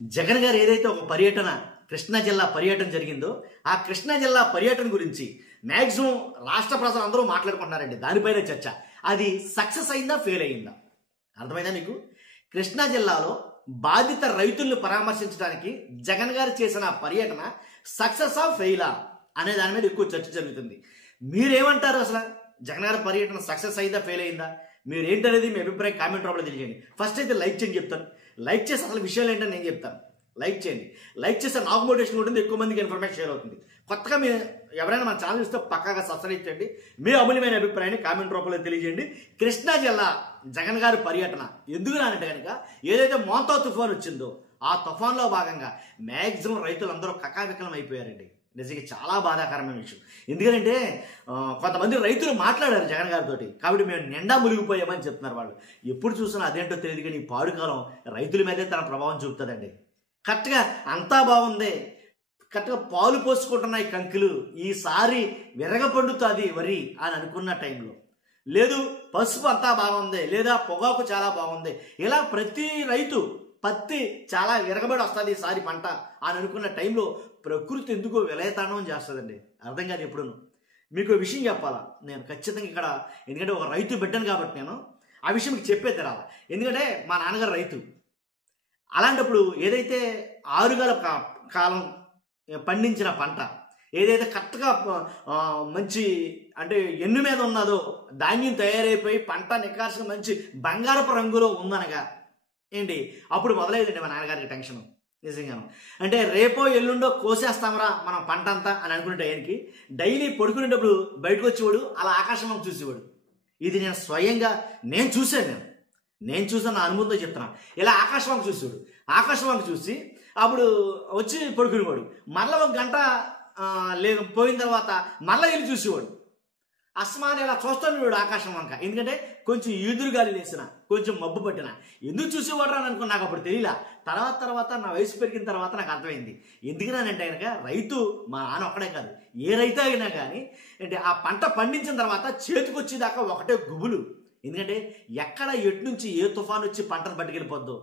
జగన్ గారు ఏదైతే ఒక పర్యటన కృష్ణా జిల్లా పర్యటన జరిగిందో ఆ కృష్ణా జిల్లా పర్యటన గురించి మ్యాక్సిమం రాష్ట్ర ప్రజలందరూ మాట్లాడుకుంటున్నారండి. దానిపైన చర్చ. అది సక్సెస్ అయిందా ఫెయిల్ అయిందా అర్థమైందా మీకు? కృష్ణా జిల్లాలో బాధిత రైతులను పరామర్శించడానికి జగన్ గారు చేసిన పర్యటన సక్సెస్ ఆ ఫెయిలా అనే దాని మీద ఎక్కువ చర్చ జరుగుతుంది. మీరేమంటారు? అసలు జగన్ గారి పర్యటన సక్సెస్ అయిందా ఫెయిల్ అయిందా మీరు ఏంటనేది మీ అభిప్రాయం కామెంట్ రూపంలో తెలియజేయండి. ఫస్ట్ అయితే లైక్ చేయండి చెప్తాను. లైక్ చేసి అసలు విషయాలు ఏంటని నేను చెప్తాను. లైక్ చేయండి. లైక్ చేస్తే నాకు మోటివేషన్ ఉంటుంది, ఎక్కువ మందికి ఇన్ఫర్మేషన్ షేర్ అవుతుంది. కొత్తగా మీరు ఎవరైనా మన ఛానల్ ఇస్తే పక్కాగా సబ్స్క్రైబ్ చేయండి. మీ అమూల్యమైన అభిప్రాయాన్ని కామెంట్ రూపంలో తెలియజేయండి. కృష్ణా జిల్లా జగన్ గారి పర్యటన ఎందుకు రానంటే కనుక ఏదైతే మోంతా తుఫాన్ వచ్చిందో ఆ తుఫాన్లో భాగంగా మ్యాక్సిమం రైతులందరూ కకావికలం అయిపోయారండి. నిజంగా చాలా బాధాకరమైన విషయం. ఎందుకంటే కొంతమంది రైతులు మాట్లాడారు జగన్ గారితో, కాబట్టి మేము నిండా మునిగిపోయామని చెప్తున్నారు. వాళ్ళు ఎప్పుడు చూసినా అదేంటో తెలియదు కానీ ఈ పాడుకాలం రైతుల మీదే తన ప్రభావం చూపుతుందండి. కరెక్ట్గా అంతా బాగుంది, కరెక్ట్గా పాలు పోసుకుంటున్నాయి కంకులు, ఈసారి విరగపండుతుంది వరి అని అనుకున్న టైంలో లేదు, పసుపు అంతా బాగుంది, లేదా పొగాకు చాలా బాగుంది, ఇలా ప్రతి రైతు పత్తి చాలా విరగబడి వస్తుంది ఈసారి పంట అని అనుకున్న టైంలో ప్రకృతి ఎందుకో విలయతాండవం చేస్తుందండి. అర్థం కాదు. ఎప్పుడును మీకు విషయం చెప్పాలా నేను ఖచ్చితంగా ఇక్కడ, ఎందుకంటే ఒక రైతు బిడ్డను కాబట్టి నేను ఆ విషయం మీకు చెప్పే తెరాల. ఎందుకంటే మా నాన్నగారు రైతు. అలాంటప్పుడు ఏదైతే ఆరుగాల కాలం పండించిన పంట ఏదైతే కరెక్ట్గా మంచి అంటే ఎన్ను మీద ఉన్నదో ధాన్యం తయారైపోయి పంట నికార్సుగా మంచి బంగారపు రంగులో ఉందనగా ఏంటి అప్పుడు మొదలైందండి మా నాన్నగారికి టెన్షన్. నిజంగాను అంటే రేపో ఎల్లుండో కోసేస్తామరా మనం పంట అంతా అని అనుకునే టైంకి డైలీ పడుకునేటప్పుడు బయటకు వచ్చేవాడు, అలా ఆకాశంలో చూసేవాడు. ఇది నేను స్వయంగా నేను చూశాను. నేను చూసిన నా అనుభవంతో చెప్తున్నాను. ఇలా ఆకాశంలో చూసేవాడు. ఆకాశంలో చూసి అప్పుడు వచ్చి పడుకునేవాడు. మరలా ఒక గంట లేదు పోయిన తర్వాత మరలా వెళ్ళి చూసేవాడు. అస్మాన్ ఇలా చూస్తాను వీడు ఆకాశం వంక. ఎందుకంటే కొంచెం ఈదురు గాలి వేసిన, కొంచెం మబ్బు పట్టిన ఎందుకు చూసేవాడు అని అనుకుని నాకు అప్పుడు తెలియలా. తర్వాత నా వయసు పెరిగిన తర్వాత నాకు అర్థమైంది. ఎందుకునంటే కనుక రైతు మా నాన్న ఒక్కడే కాదు, ఏ రైతు అయినా కానీ అంటే ఆ పంట పండించిన తర్వాత చేతికి వచ్చేదాకా ఒకటే గుబులు. ఎందుకంటే ఎక్కడ ఎటు నుంచి ఏ తుఫాను వచ్చి పంటను పట్టుకెళ్ళిపోద్దో,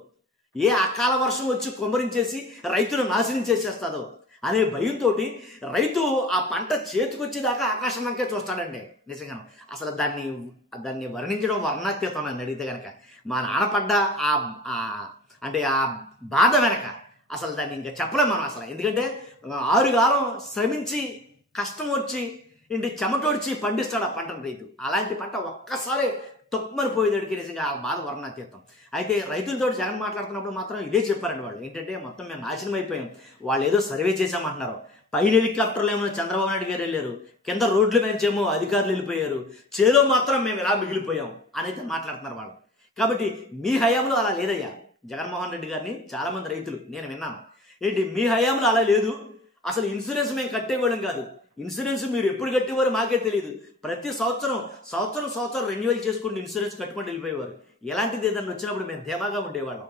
ఏ అకాల వర్షం వచ్చి కొమ్మరించేసి రైతును నాశనం చేసేస్తుందో అనే భయంతో రైతు ఆ పంట చేతికొచ్చేదాకా ఆకాశం వంకే చూస్తాడండి. నిజంగా అసలు దాన్ని వర్ణించడం వర్ణాతీతం అని అడిగితే కనుక మా నాన్న పడ్డ అంటే ఆ బాధ వెనక అసలు దాన్ని ఇంకా చెప్పలేం మనం అసలు. ఎందుకంటే 6 కాలం శ్రమించి కష్టం వచ్చి ఇంటి చెమటోడ్చి పండిస్తాడు ఆ పంటను రైతు. అలాంటి పంట ఒక్కసారి తొక్కుమని పోయేదాడికి నిజంగా ఆ బాధ వర్ణాతీతం. అయితే రైతులతో జగన్ మాట్లాడుతున్నప్పుడు మాత్రం ఇదే చెప్పారండి వాళ్ళు. ఏంటంటే మొత్తం మేము నాశనం అయిపోయాం, వాళ్ళు ఏదో సర్వే చేశామంటున్నారు, పైన హెలికాప్టర్లు ఏమో చంద్రబాబు నాయుడు గారు వెళ్ళారు, కింద రోడ్లు పెంచేమో అధికారులు వెళ్ళిపోయారు, చేలో మాత్రం మేము ఇలా మిగిలిపోయాం అనేది మాట్లాడుతున్నారు వాళ్ళు. కాబట్టి మీ హయాంలో అలా లేదయ్యా. జగన్మోహన్ రెడ్డి గారిని చాలామంది రైతులు నేను విన్నాను. ఏంటి మీ హయాంలో అలా లేదు, అసలు ఇన్సూరెన్స్ మేము కట్టేవాళ్ళం కాదు, ఇన్సూరెన్స్ మీరు ఎప్పుడు కట్టేవారు మాకే తెలియదు, ప్రతి సంవత్సరం రెన్యువల్ చేసుకుంటూ ఇన్సూరెన్స్ కట్టుకుంటూ వెళ్ళిపోయేవారు. ఎలాంటిది ఏదన్నా వచ్చినప్పుడు మేము ధీమాగా ఉండేవాళ్ళం.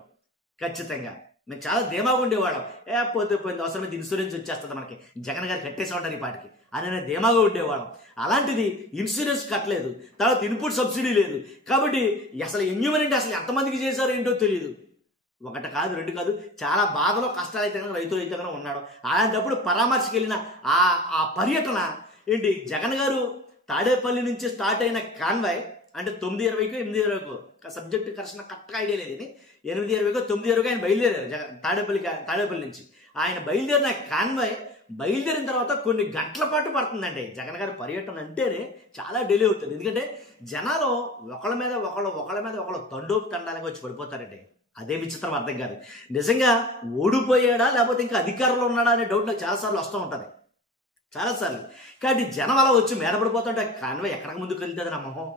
ఖచ్చితంగా మేము చాలా ధీమాగా ఉండేవాళ్ళం. పోతే అవసరమైతే ఇన్సూరెన్స్ వచ్చేస్తుంది మనకి, జగన్ గారు కట్టేసా ఉంటారు ఈ పాటికి అని ధీమాగా ఉండేవాళ్ళం. అలాంటిది ఇన్సూరెన్స్ కట్టలేదు, తర్వాత ఇన్పుట్ సబ్సిడీ లేదు. కాబట్టి అసలు ఎన్యూమరెంట్ అసలు ఎంతమందికి చేశారో ఏంటో తెలియదు. 1 కాదు 2 కాదు, చాలా బాధలో కష్టాలు అయితే కనుక రైతు అయితే కనుక ఉన్నాడు. అలాంటప్పుడు పరామర్శకి వెళ్ళిన ఆ పర్యటన ఏంటి, జగన్ గారు తాడేపల్లి నుంచి స్టార్ట్ అయిన కాన్వాయ్ అంటే 9:20కో 8:20కో సబ్జెక్ట్ కరెక్షన్ కరెక్ట్గా ఐడియా లేదు, ఇది 8:20కో 9:20కో ఆయన బయలుదేరారు తాడేపల్లి నుంచి. ఆయన బయలుదేరిన కాన్వాయ్ బయలుదేరిన తర్వాత కొన్ని గంటల పాటు పడుతుందండి. జగన్ గారి పర్యటన అంటేనే చాలా డిలే అవుతుంది. ఎందుకంటే జనాలు ఒకళ్ళ మీద ఒకళ్ళు తండాలుగా వచ్చి పడిపోతారండి. అదే విచిత్రం అర్థం కాదు. నిజంగా ఓడిపోయాడా లేకపోతే ఇంకా అధికారంలో ఉన్నాడా అనే డౌట్ నాకు చాలాసార్లు వస్తూ ఉంటుంది, చాలాసార్లు. కాబట్టి జనం అలా వచ్చి మేడపడిపోతుంటే కాన్వాయ్ ఎక్కడికి ముందుకు వెళ్తుంది నా మొహం,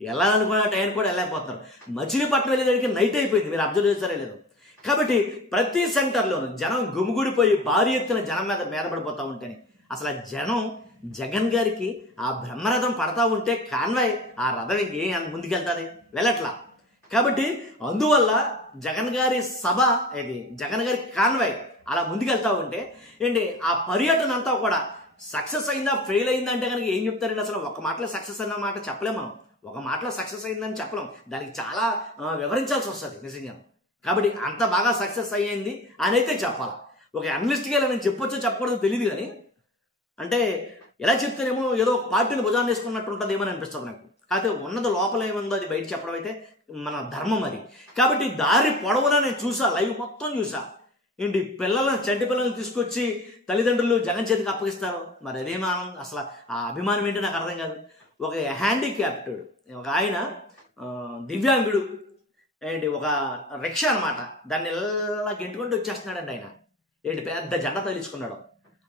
వెళ్ళాలనుకున్న టైం కూడా వెళ్ళలేకపోతున్నారు. మచిలీపట్నం వెళ్ళేదానికి నైట్ అయిపోయింది, మీరు అబ్జర్వ్ చేస్తారే లేదు. కాబట్టి ప్రతి సెంటర్లోనూ జనం గుమిగూడిపోయి భారీ ఎత్తున జనం మీద పడిపోతూ ఉంటేనే అసలు జనం జగన్ గారికి ఆ బ్రహ్మరథం పడతా ఉంటే కాన్వాయ్ ఆ రథం ఇంకేం ముందుకెళ్తుంది, వెళ్ళట్లా. కాబట్టి అందువల్ల జగన్ గారి సభ ఇది జగన్ గారి కాన్వాయ్ అలా ముందుకెళ్తా ఉంటే ఏంటి ఆ పర్యటన అంతా కూడా సక్సెస్ అయిందా ఫెయిల్ అయిందా అంటే కనుక ఏం చెప్తారండి? అసలు ఒక మాటలో సక్సెస్ అన్న మాట చెప్పలేం మనం, ఒక మాటలో సక్సెస్ అయిందని చెప్పలేం, దానికి చాలా వివరించాల్సి వస్తుంది నిజంగా. కాబట్టి అంత బాగా సక్సెస్ అయ్యింది అని అయితే చెప్పాలి. ఒక అనలిస్ట్గా నేను చెప్పొచ్చో చెప్పకూడదో తెలియదు, కానీ అంటే ఎలా చెప్తేనేమో ఏదో ఒక పార్టీని భుజాన్ని వేసుకున్నట్టు ఉంటుంది ఏమని అనిపిస్తుంది నాకు. కాకపోతే ఉన్నది లోపల ఏముందో అది బయట చెప్పడం అయితే మన ధర్మం అది. కాబట్టి దారి పొడవునా నేను చూసా, లైవ్ మొత్తం చూసా. ఏంటి చంటి పిల్లల్ని తీసుకొచ్చి తల్లిదండ్రులు జగన్ చేతికి అప్పగిస్తారు, మరి అదేం ఆనందం, అసలు ఆ అభిమానం ఏంటో నాకు అర్థం కాదు. ఒక హ్యాండిక్యాప్టెడ్ ఒక ఆయన దివ్యాంగుడు ఏంటి ఒక రిక్షా అనమాట, దాన్ని ఎలా గెంటుకుంటూ వచ్చేస్తున్నాడండి ఆయన. ఏంటి పెద్ద జెండా తగిలించుకున్నాడు.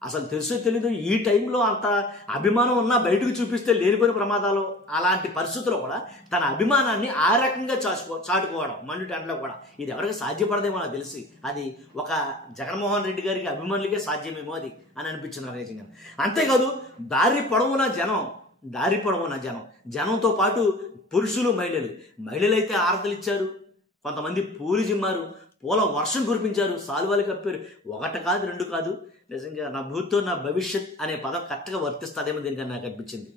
అసలు తెలుసో తెలీదు ఈ టైంలో అంత అభిమానం ఉన్నా బయటకు చూపిస్తే లేనిపోయిన ప్రమాదాలు, అలాంటి పరిస్థితుల్లో కూడా తన అభిమానాన్ని ఆ రకంగా చాటుకోవడం మండు టెంట్లో కూడా ఇది ఎవరికి సాధ్యపడదేమో నాకు తెలిసి. అది ఒక జగన్మోహన్ రెడ్డి గారికి అభిమానులకే సాధ్యమేమో అది అని అనిపించింది నాకు నిజంగా. అంతేకాదు దారి పొడవున జనంతో పాటు పురుషులు మహిళలు అయితే ఆరతలు ఇచ్చారు, కొంతమంది పూలు జిమ్మారు, పూల వర్షం కురిపించారు, సాలువాలు కప్పారు. ఒకటి కాదు రెండు కాదు, నిజంగా నా భూతో నా భవిష్యత్ అనే పదం కరెక్ట్గా వర్తిస్తుందేమో దీనికని నాకు అనిపించింది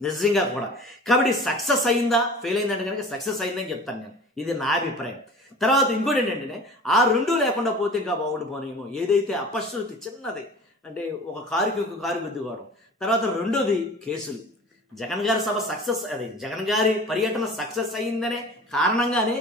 నిజంగా కూడా. కాబట్టి సక్సెస్ అయిందా ఫెయిల్ అయిందంటే కనుక సక్సెస్ అయిందని చెప్తాను నేను, ఇది నా అభిప్రాయం. తర్వాత ఇంకోటి ఏంటంటే ఆ రెండు లేకుండా పోతే ఇంకా బాగుండిపోనేమో. ఏదైతే అపశృతి చిన్నది అంటే ఒక కారుకి ఒక కారు గుద్దుకోవడం, తర్వాత రెండోది కేసులు. జగన్ గారి సభ సక్సెస్, అది జగన్ గారి పర్యటన సక్సెస్ అయిందనే కారణంగానే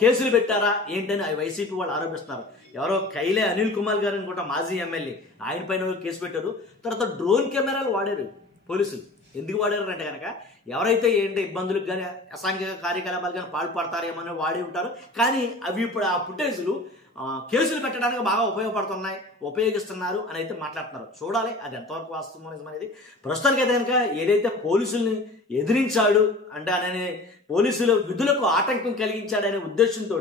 కేసులు పెట్టారా ఏంటని వైసీపీ వాళ్ళు ఆరోపిస్తున్నారు. ఎవరో కైలే అనిల్ కుమార్ గారు అనుకుంటా మాజీ ఎమ్మెల్యే, ఆయన పైన కేసు పెట్టారు. తర్వాత డ్రోన్ కెమెరాలు వాడారు పోలీసులు. ఎందుకు వాడారు అంటే కనుక ఎవరైతే ఏంటి ఇబ్బందులకు కానీ అసాంఘిక కార్యకలాపాలు కానీ పాల్పడతారేమో వాడి ఉంటారు. కానీ అవి ఇప్పుడు ఆ ఫుటేజ్లు కేసులు పెట్టడానికి బాగా ఉపయోగిస్తున్నారు అని అయితే మాట్లాడుతున్నారు. చూడాలి అది ఎంతవరకు వాస్తవం నిజం అనేది. ప్రస్తుతానికి అయితే కనుక ఏదైతే పోలీసుల్ని ఎదిరించాడు అంటే అనే పోలీసుల విధులకు ఆటంకం కలిగించాడనే ఉద్దేశంతో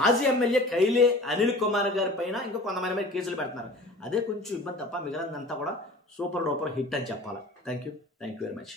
మాజీ ఎమ్మెల్యే కైలే అనిల్ కుమార్ గారి పైన ఇంకా కొంతమంది మీద కేసులు పెడుతున్నారు. అదే కొంచెం ఇబ్బంది తప్ప మిగిలినంతా కూడా సూపర్ డూపర్ హిట్ అని చెప్పాలి. Thank you very much.